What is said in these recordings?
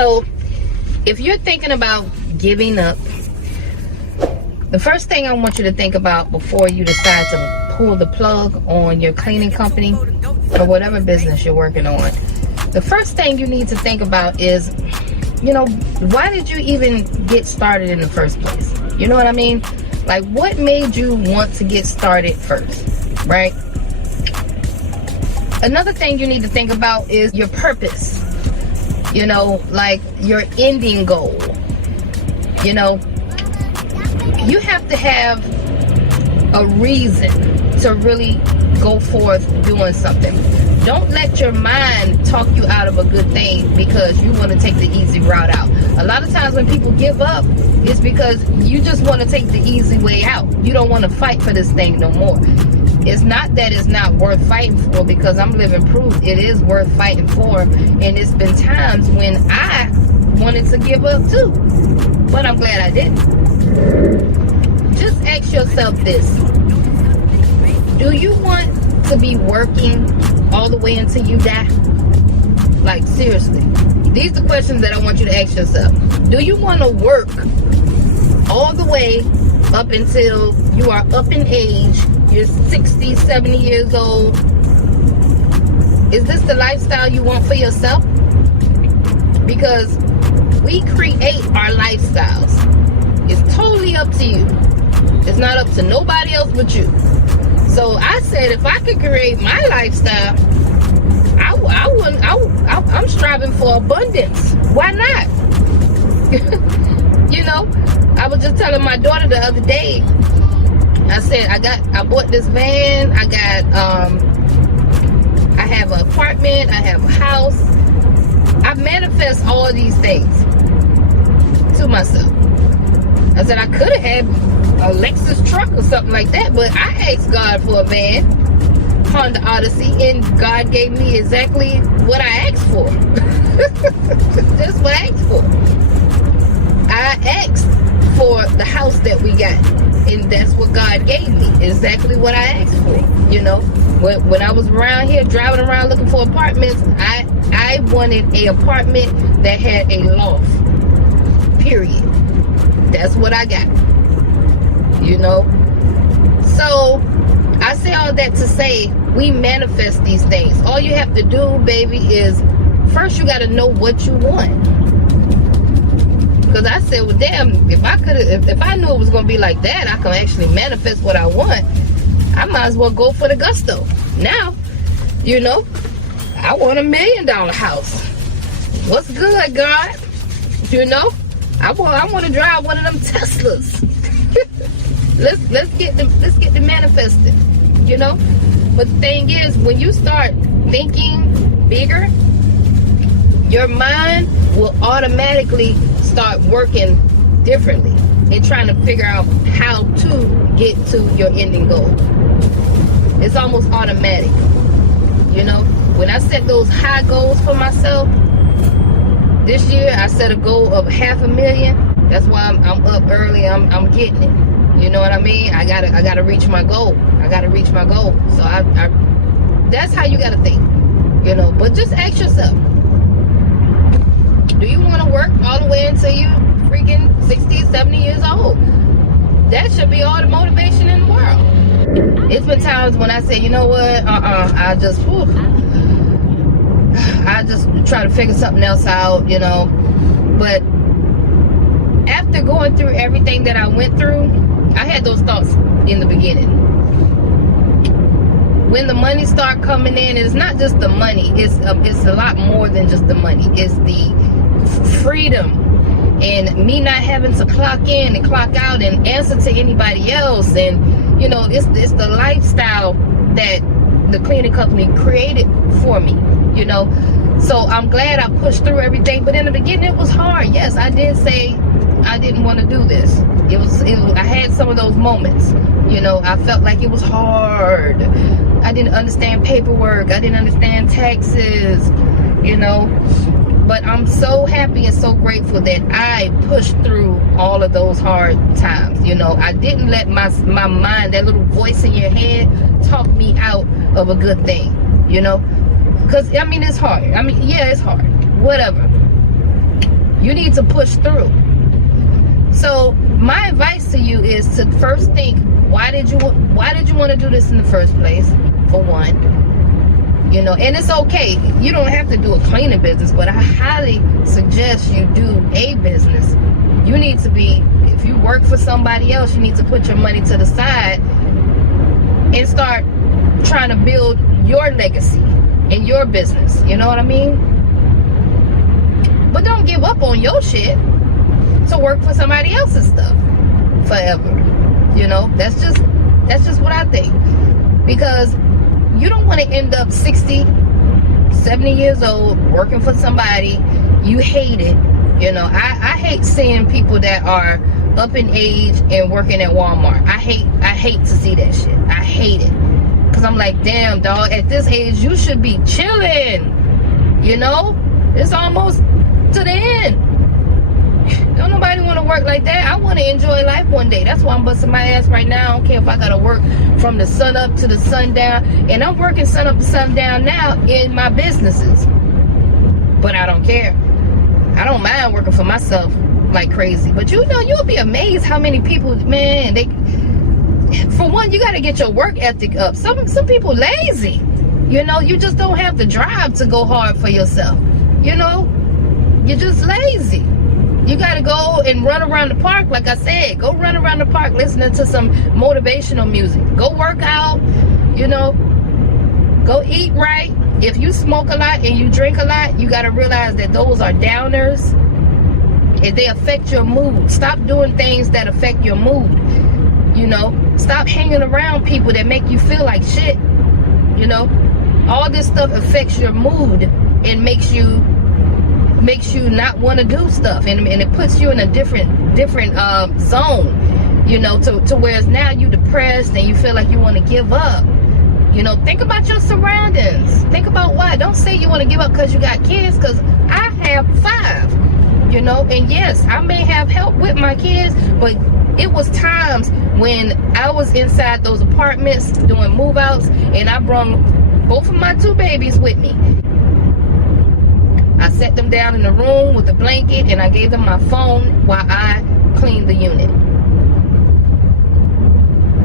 So if you're thinking about giving up, the first thing I want you to think about before you decide to pull the plug on your cleaning company or whatever business you're working on, the first thing you need to think about is, you know, why did you even get started in the first place? You know what I mean? Like, what made you want to get started first, right? Another thing you need to think about is your purpose. You know, like your ending goal. You know, you have to have a reason to really go forth doing something. Don't let your mind talk you out of a good thing because you want to take the easy route out. A lot of times when people give up, it's because you just want to take the easy way out. You don't want to fight for this thing no more. It's not that it's not worth fighting for, because I'm living proof it is worth fighting for. And it's been times when I wanted to give up too, but I'm glad I didn't. Just ask yourself this: do you want to be working all the way until you die? Like, seriously, these are questions that I want you to ask yourself. Do you want to work all the way up until you are up in age, you're 60, 70 years old? Is this the lifestyle you want for yourself? Because we create our lifestyles. It's totally up to you. It's not up to nobody else but you. So I said, if I could create my lifestyle, I'm striving for abundance. Why not? You know, I was just telling my daughter the other day, I said, I bought this van, I have an apartment, I have a house. I manifest all of these things to myself. I said I could have had a Lexus truck or something like that, but I asked God for a van, Honda Odyssey, and God gave me exactly what I asked for. That's what I asked for. I asked for the house that we got, and that's what God gave me, exactly what I asked for. You know, when I was around here driving around looking for apartments, I wanted a apartment that had a loft, period. That's what I got, you know. So I say all that to say, we manifest these things. All you have to do, baby, is first you got to know what you want. Because I said, well, damn, if I knew it was going to be like that, I can actually manifest what I want, I might as well go for the gusto. Now, you know, I want $1 million house. What's good, God? You know, I want to drive one of them Teslas. let's get the manifesting, you know. But the thing is, when you start thinking bigger, your mind will automatically start working differently and trying to figure out how to get to your ending goal. It's almost automatic, you know. When I set those high goals for myself, this year I set a goal of $500,000. That's why I'm up early. I'm getting it. You know what I mean? I gotta reach my goal. I gotta reach my goal. So I that's how you gotta think, you know. But just ask yourself, do you want to work all the way until you freaking 60, 70 years old? That should be all the motivation in the world. It's been times when I say, you know what, I just try to figure something else out, you know. But after going through everything that I went through, I had those thoughts in the beginning. When the money start coming in, it's not just the money. It's a lot more than just the money. It's the freedom and me not having to clock in and clock out and answer to anybody else. And, you know, it's the lifestyle that the cleaning company created for me, you know. So I'm glad I pushed through everything. But in the beginning, it was hard. Yes, I did say I didn't want to do this. I had some of those moments, you know. I felt like it was hard. I didn't understand paperwork. I didn't understand taxes, you know. But I'm so happy and so grateful that I pushed through all of those hard times, you know. I didn't let my mind, that little voice in your head, talk me out of a good thing, you know. Because, I mean, it's hard. I mean, yeah, it's hard. Whatever. You need to push through. So my advice to you is to first think, why did you want to do this in the first place? For one, you know, and it's okay. You don't have to do a cleaning business, but I highly suggest you do a business. You need to be, if you work for somebody else, you need to put your money to the side and start trying to build your legacy in your business. You know what I mean? But don't give up on your shit to work for somebody else's stuff forever. You know, that's just what I think. Because you don't want to end up 60, 70 years old working for somebody you hate it. You know, I hate seeing people that are up in age and working at Walmart. I hate to see that shit. I hate it. Cause I'm like, damn, dog, at this age you should be chilling. You know? It's almost to the end. Don't nobody want to work like that. I want to enjoy life one day. That's why I'm busting my ass right now. I don't care if I gotta work from the sun up to the sundown. And I'm working sun up to sundown now in my businesses. But I don't care. I don't mind working for myself like crazy. But you know, you'll be amazed how many people, man, for one, you gotta get your work ethic up. Some people lazy. You know, you just don't have the drive to go hard for yourself. You know, you're just lazy. You gotta go and run around the park, like I said. Go run around the park listening to some motivational music. Go work out, you know. Go eat right. If you smoke a lot and you drink a lot, you gotta realize that those are downers. And they affect your mood. Stop doing things that affect your mood. You know, stop hanging around people that make you feel like shit. You know, all this stuff affects your mood and makes you not want to do stuff, and it puts you in a different zone, you know, to whereas now you depressed and you feel like you want to give up. You know, think about your surroundings. Think about why. Don't say you want to give up because you got kids, because I have 5, you know, and yes, I may have help with my kids, but it was times when I was inside those apartments doing move outs and I brought both of my 2 babies with me. I set them down in the room with a blanket and I gave them my phone while I cleaned the unit.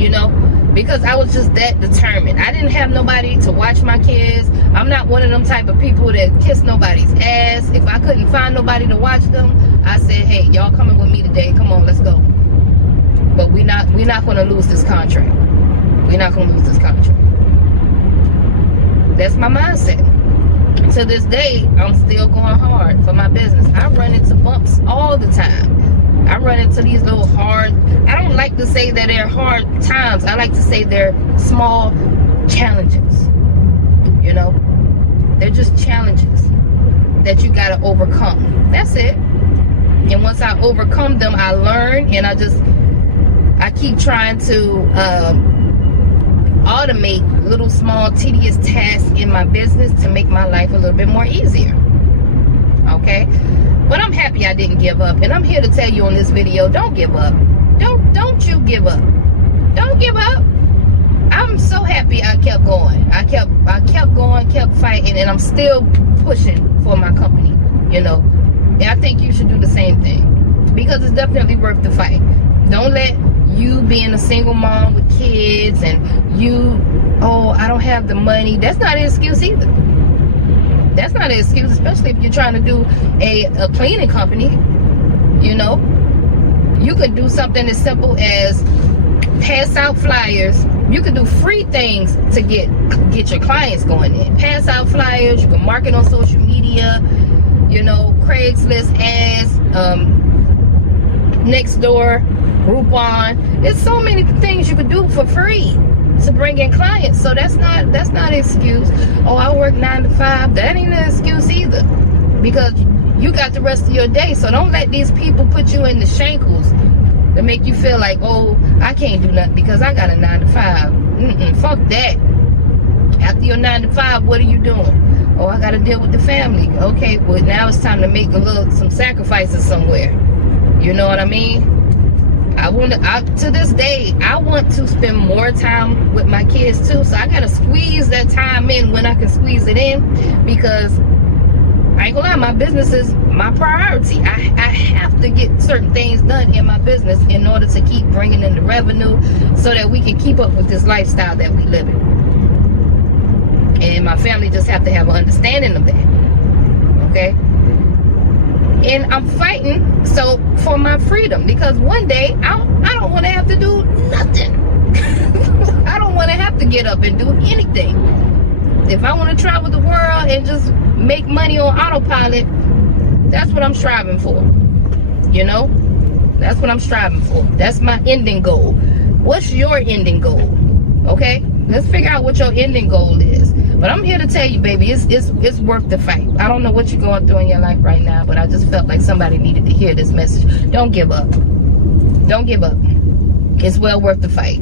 You know, because I was just that determined. I didn't have nobody to watch my kids. I'm not one of them type of people that kiss nobody's ass. If I couldn't find nobody to watch them, I said, hey, y'all coming with me today. Come on, let's go. But we're not going to lose this contract. We're not going to lose this contract. That's my mindset. To this day, I'm still going hard for my business. I run into bumps all the time. I run into these little hard, I don't like to say that they're hard times. I like to say they're small challenges. You know, they're just challenges that you got to overcome. That's it. And once I overcome them, I learn, and I keep trying to automate little small tedious tasks in my business to make my life a little bit more easier. Okay, but I'm happy I didn't give up, and I'm here to tell you on this video, don't give up. Don't you give up. Don't give up. I'm so happy I kept going. I kept going, kept fighting, and I'm still pushing for my company, you know. And I think you should do the same thing, because it's definitely worth the fight. Don't let you being a single mom with kids and I don't have the money. That's not an excuse either. That's not an excuse, especially if you're trying to do a cleaning company. You know, you could do something as simple as pass out flyers. You could do free things to get your clients going in. Pass out flyers. You can market on social media. You know, Craigslist ads, Nextdoor, Groupon. There's so many things you could do for free to bring in clients. So that's not an excuse. Oh, I work 9 to 5. That ain't an excuse either, because you got the rest of your day. So don't let these people put you in the shackles to make you feel like, oh, I can't do nothing because I got a 9 to 5. Fuck that. After your 9 to 5, what are you doing? Oh, I got to deal with the family. Okay, well, now it's time to make some sacrifices somewhere. You know what I mean? To this day, I want to spend more time with my kids too. So I got to squeeze that time in when I can squeeze it in, because I ain't gonna lie, my business is my priority. I have to get certain things done in my business in order to keep bringing in the revenue so that we can keep up with this lifestyle that we live in. And my family just have to have an understanding of that. Okay? And I'm fighting for my freedom, because one day I don't want to have to do nothing. I don't want to have to get up and do anything. If I want to travel the world and just make money on autopilot, that's what I'm striving for. You know? That's what I'm striving for. That's my ending goal. What's your ending goal? Okay? Let's figure out what your ending goal is. But I'm here to tell you, baby, it's worth the fight. I don't know what you're going through in your life right now, but I just felt like somebody needed to hear this message. Don't give up. Don't give up. It's well worth the fight.